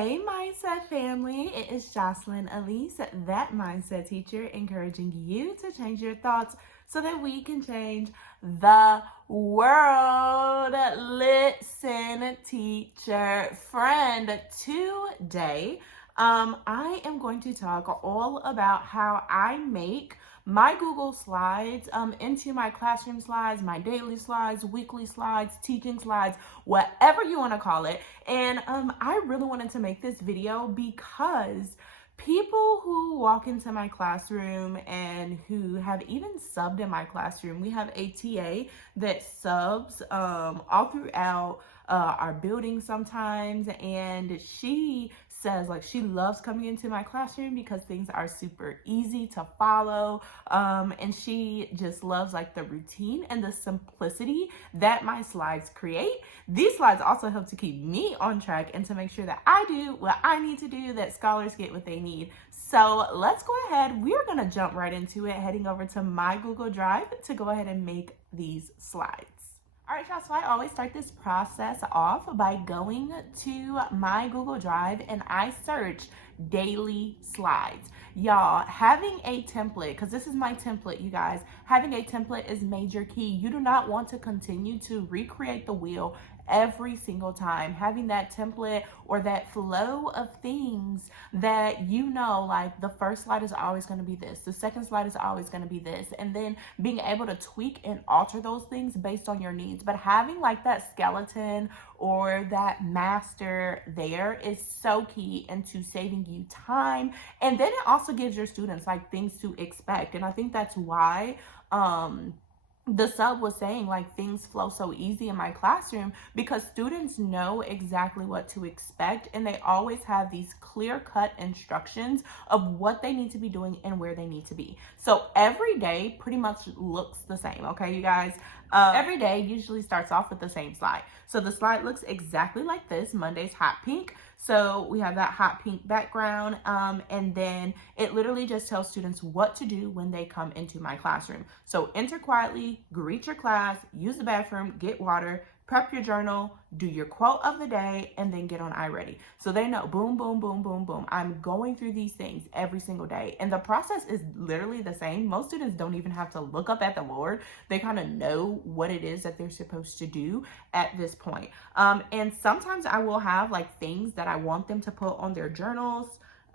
Hey, Mindset family. It is Jocelyn Elise, that Mindset teacher, encouraging you to change your thoughts so that we can change the world. Listen, teacher friend, today, I am going to talk all about how I make my Google Slides into my classroom slides, my daily slides, weekly slides, teaching slides, whatever you want to call it. And I really wanted to make this video because people who walk into my classroom and who have even subbed in my classroom, we have a TA that subs all throughout our building sometimes, and she says like she loves coming into my classroom because things are super easy to follow, and she just loves like the routine and the simplicity that my slides create. These slides also help to keep me on track and to make sure that I do what I need to do, that scholars get what they need. So let's go ahead. We're going to jump right into it, heading over to my Google Drive to go ahead and make these slides. All right, y'all, so I always start this process off by going to my Google Drive and I search daily slides. Y'all, having a template, because this is my template, you guys, having a template is major key. You do not want to continue to recreate the wheel every single time. Having that template or that flow of things that you know, like the first slide is always going to be this, the second slide is always going to be this, and then being able to tweak and alter those things based on your needs. But having like that skeleton or that master there is so key into saving you time. And then it also gives your students like things to expect. And I think that's why the sub was saying like things flow so easy in my classroom, because students know exactly what to expect and they always have these clear-cut instructions of what they need to be doing and where they need to be. So every day pretty much looks the same, okay, you guys? Every day usually starts off with the same slide. So the slide looks exactly like this. Monday's hot pink. So we have that hot pink background, and then it literally just tells students what to do when they come into my classroom. So enter quietly, greet your class, use the bathroom, get water, prep your journal, do your quote of the day, and then get on iReady. So they know, boom, boom, boom, boom, boom. I'm going through these things every single day. And the process is literally the same. Most students don't even have to look up at the board. They kind of know what it is that they're supposed to do at this point. And sometimes I will have like things that I want them to put on their journals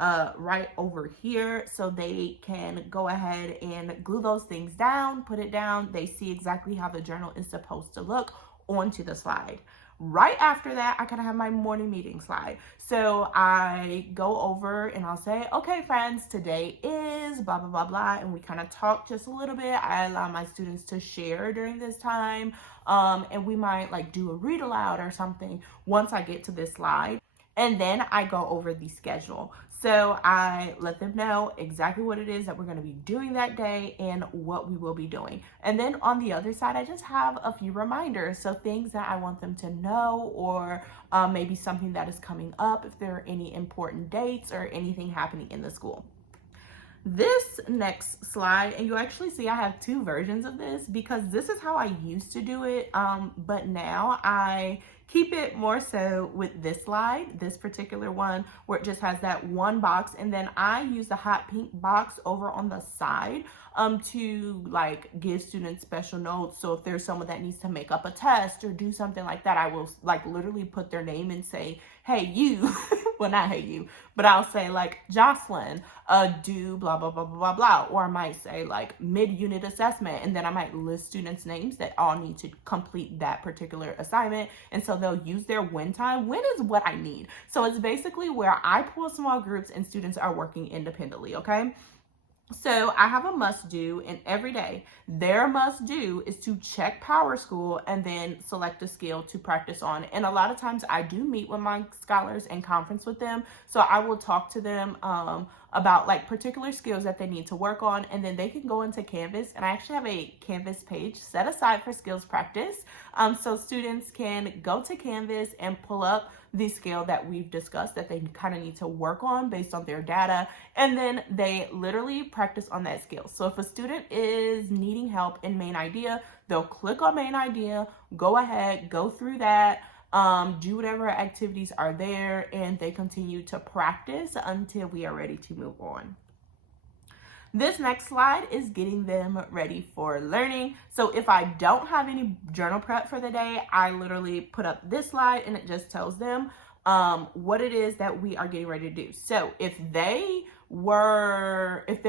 right over here, so they can go ahead and glue those things down, put it down. They see exactly how the journal is supposed to look onto the slide. Right after that, I kind of have my morning meeting slide. So I go over and I'll say, okay, friends, today is blah, blah, blah, blah. And we kind of talk just a little bit. I allow my students to share during this time. And we might like do a read aloud or something once I get to this slide. And then I go over the schedule. So I let them know exactly what it is that we're going to be doing that day and what we will be doing. And then on the other side, I just have a few reminders. So things that I want them to know, or maybe something that is coming up, if there are any important dates or anything happening in the school. This next slide, and you actually see I have two versions of this because this is how I used to do it, but now I keep it more so with this slide, this particular one, where it just has that one box, and then I use the hot pink box over on the side to like give students special notes. So if there's someone that needs to make up a test or do something like that, I will like literally put their name and say, hey, you, well, not hey, you, but I'll say like Jocelyn, do blah, blah, blah, blah, blah. Or I might say like mid-unit assessment, and then I might list students' names that all need to complete that particular assignment. And so they'll use their win time. Win is what I need. So it's basically where I pull small groups and students are working independently, okay? So I have a must do, and every day their must do is to check PowerSchool and then select a skill to practice on. And a lot of times I do meet with my scholars and conference with them. So I will talk to them about like particular skills that they need to work on, and then they can go into Canvas, and I actually have a Canvas page set aside for skills practice. So students can go to Canvas and pull up the skill that we've discussed that they kind of need to work on based on their data, and then they literally practice on that skill. So if a student is needing help in main idea, they'll click on main idea, go ahead, go through that, do whatever activities are there, and they continue to practice until we are ready to move on. This next slide is getting them ready for learning. So if I don't have any journal prep for the day, I literally put up this slide and it just tells them what it is that we are getting ready to do. So if there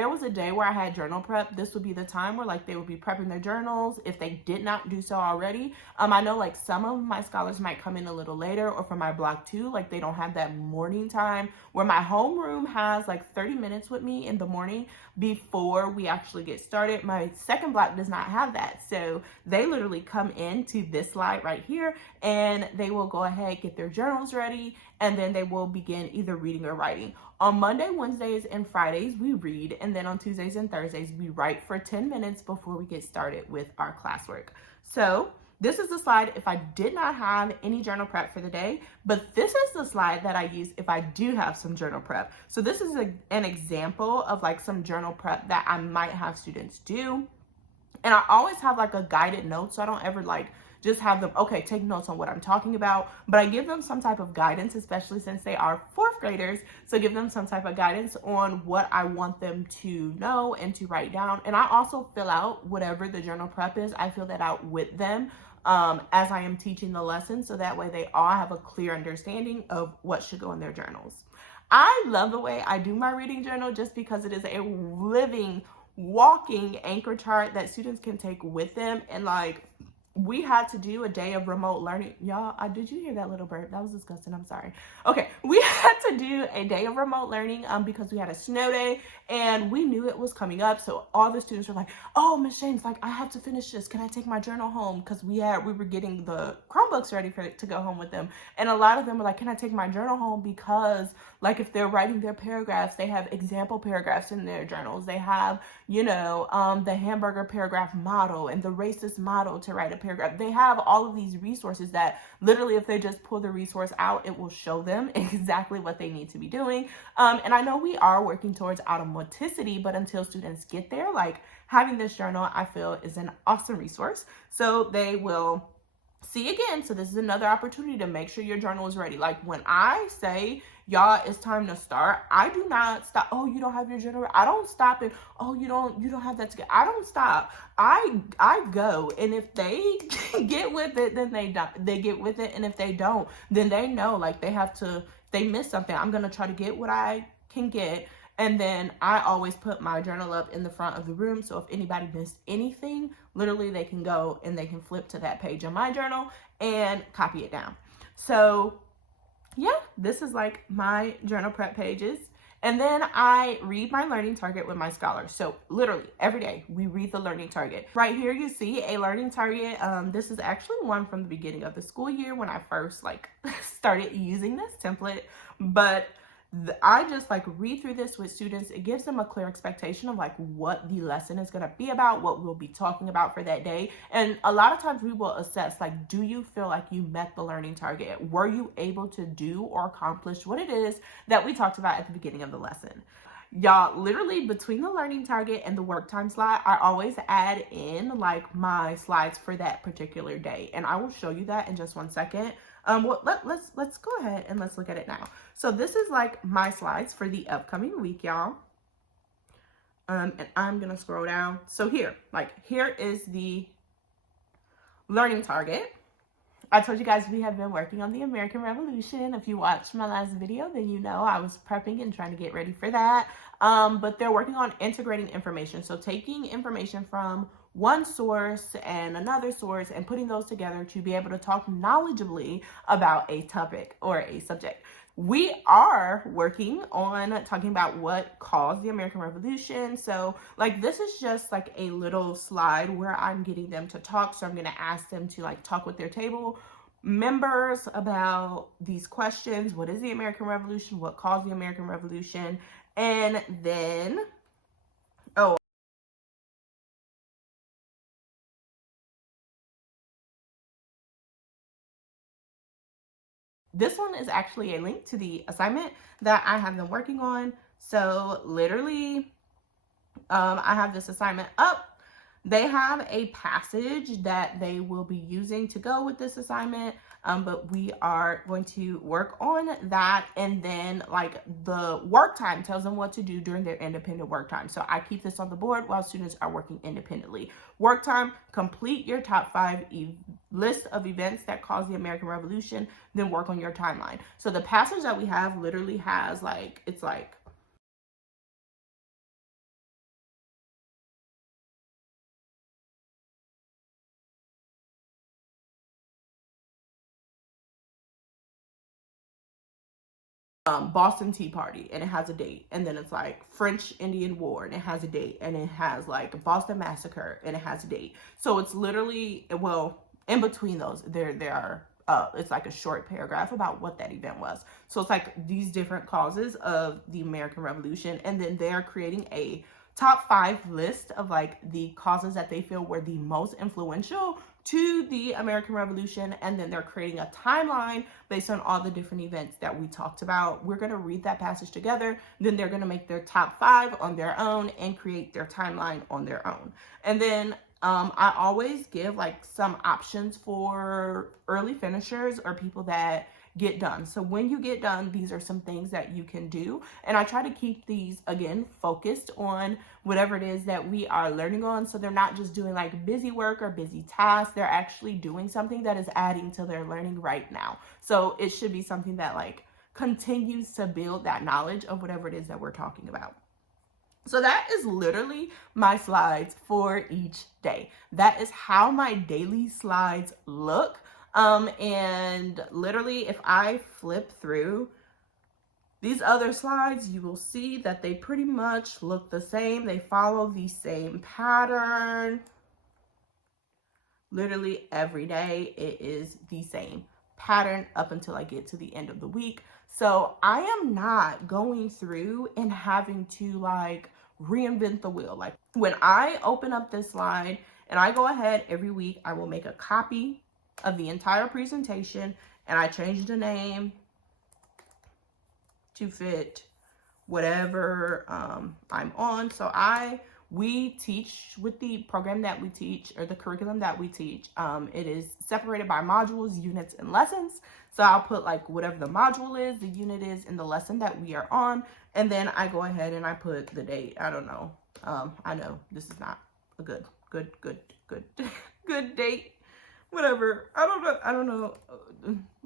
was a day where I had journal prep, this would be the time where like they would be prepping their journals if they did not do so already. I know like some of my scholars might come in a little later, or for my block 2, like they don't have that morning time where my homeroom has like 30 minutes with me in the morning before we actually get started. My second block does not have that. So they literally come into this slide right here and they will go ahead, get their journals ready, and then they will begin either reading or writing. On Monday, Wednesdays, and Fridays, we read, and then on Tuesdays and Thursdays, we write for 10 minutes before we get started with our classwork. So this is the slide if I did not have any journal prep for the day, but this is the slide that I use if I do have some journal prep. So this is an example of like some journal prep that I might have students do. And I always have like a guided note, so I don't ever like just have them, okay, take notes on what I'm talking about, but I give them some type of guidance, especially since they are 4th graders. So give them some type of guidance on what I want them to know and to write down. And I also fill out whatever the journal prep is. I fill that out with them as I am teaching the lesson, so that way they all have a clear understanding of what should go in their journals. I love the way I do my reading journal just because it is a living, walking anchor chart that students can take with them. And like, we had to do a day of remote learning. Y'all, did you hear that little burp? That was disgusting. I'm sorry. Okay, we had to do a day of remote learning because we had a snow day and we knew it was coming up. So all the students were like, oh, Miss Shane's like, I have to finish this. Can I take my journal home? Because we were getting the Chromebooks ready to go home with them. And a lot of them were like, can I take my journal home? Because like if they're writing their paragraphs, they have example paragraphs in their journals. They have, the hamburger paragraph model and the racist model to write a paragraph. They have all of these resources that literally if they just pull the resource out, it will show them exactly what they need to be doing. And I know we are working towards automaticity, but until students get there, like having this journal, I feel is an awesome resource. So they will see again. So this is another opportunity to make sure your journal is ready. Like when I say, y'all, it's time to start, I do not stop. Oh, you don't have your journal. I don't stop and oh, you don't have that together. I don't stop. I go, and if they get with it, then they get with it, and if they don't, then they know like they have to. If they miss something, I'm gonna try to get what I can get. And then I always put my journal up in the front of the room. So if anybody missed anything, literally they can go and they can flip to that page in my journal and copy it down. So yeah, this is like my journal prep pages. And then I read my learning target with my scholars. So literally every day we read the learning target. Right here you see a learning target. This is actually one from the beginning of the school year when I first like started using this template. But I just like read through this with students. It gives them a clear expectation of like what the lesson is going to be about, what we'll be talking about for that day. And a lot of times we will assess like, do you feel like you met the learning target? Were you able to do or accomplish what it is that we talked about at the beginning of the lesson? Y'all, literally between the learning target and the work time slide, I always add in like my slides for that particular day. And I will show you that in just one second. Let's go ahead and let's look at it now. So this is like my slides for the upcoming week, y'all. And I'm gonna scroll down. So here is the learning target. I told you guys we have been working on the American Revolution. If you watched my last video, then you know I was prepping and trying to get ready for that. But they're working on integrating information. So taking information from one source and another source and putting those together to be able to talk knowledgeably about a topic or a subject. We are working on talking about what caused the American Revolution. So like this is just like a little slide where I'm getting them to talk. So I'm going to ask them to like talk with their table members about these questions. What is the American Revolution? What caused the American Revolution? And then, this one is actually a link to the assignment that I have been working on. So literally, I have this assignment up. They have a passage that they will be using to go with this assignment, but we are going to work on that. And then like the work time tells them what to do during their independent work time. So I keep this on the board while students are working independently. Work time, complete your top 5 list of events that caused the American Revolution, then work on your timeline. So the passage that we have literally has like, it's like Boston Tea Party, and it has a date, and then it's like French Indian War, and it has a date, and it has like Boston Massacre, and it has a date. So it's literally, well, in between those there are it's like a short paragraph about what that event was. So it's like these different causes of the American Revolution, and then they're creating a top 5 list of like the causes that they feel were the most influential to the American Revolution, and then they're creating a timeline based on all the different events that we talked about. We're going to read that passage together, then they're going to make their top 5 on their own and create their timeline on their own. And then I always give like some options for early finishers or people that get done. So when you get done, these are some things that you can do. And I try to keep these, again, focused on whatever it is that we are learning on. So they're not just doing like busy work or busy tasks. They're actually doing something that is adding to their learning right now. So it should be something that like continues to build that knowledge of whatever it is that we're talking about. So that is literally my slides for each day. That is how my daily slides look. And literally, if I flip through these other slides, you will see that they pretty much look the same. They follow the same pattern. Literally every day, it is the same pattern up until I get to the end of the week. So I am not going through and having to like reinvent the wheel. Like when I open up this slide and I go ahead every week, I will make a copy of the entire presentation, and I change the name to fit whatever I'm on. So we teach with the program that we teach, or the curriculum that we teach. It is separated by modules, units, and lessons. So I'll put like whatever the module is, the unit is, and the lesson that we are on. And then I go ahead and I put the date. I don't know. I know this is not a good date. Whatever. I don't know.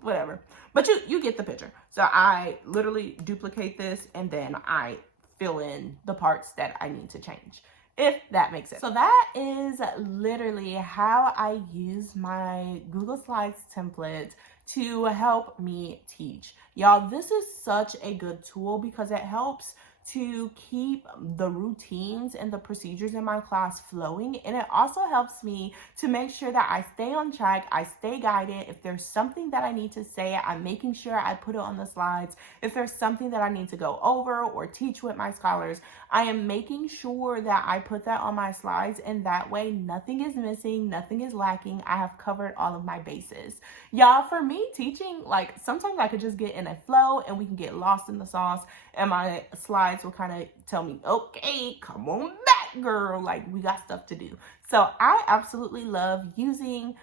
Whatever. But you get the picture. So I literally duplicate this, and then I fill in the parts that I need to change, if that makes sense. So that is literally how I use my Google Slides template to help me teach. Y'all, this is such a good tool because it helps to keep the routines and the procedures in my class flowing. And it also helps me to make sure that I stay on track, I stay guided. If there's something that I need to say, I'm making sure I put it on the slides. If there's something that I need to go over or teach with my scholars, I am making sure that I put that on my slides, and that way nothing is missing, nothing is lacking. I have covered all of my bases. Y'all, for me, teaching, like sometimes I could just get in a flow and we can get lost in the sauce, and my slides will kind of tell me, okay, come on back, girl. Like, we got stuff to do. So I absolutely love using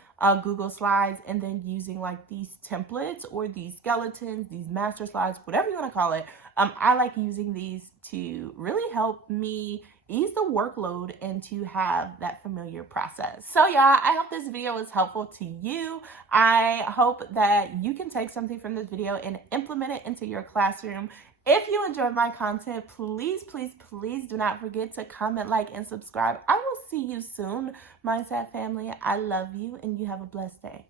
Google Slides, and then using like these templates or these skeletons, these master slides, whatever you want to call it. I like using these to really help me ease the workload and to have that familiar process. So y'all, I hope this video was helpful to you. I hope that you can take something from this video and implement it into your classroom. If you enjoyed my content, please do not forget to comment, like, and subscribe. I will see you soon, Mindset family. I love you, and you have a blessed day.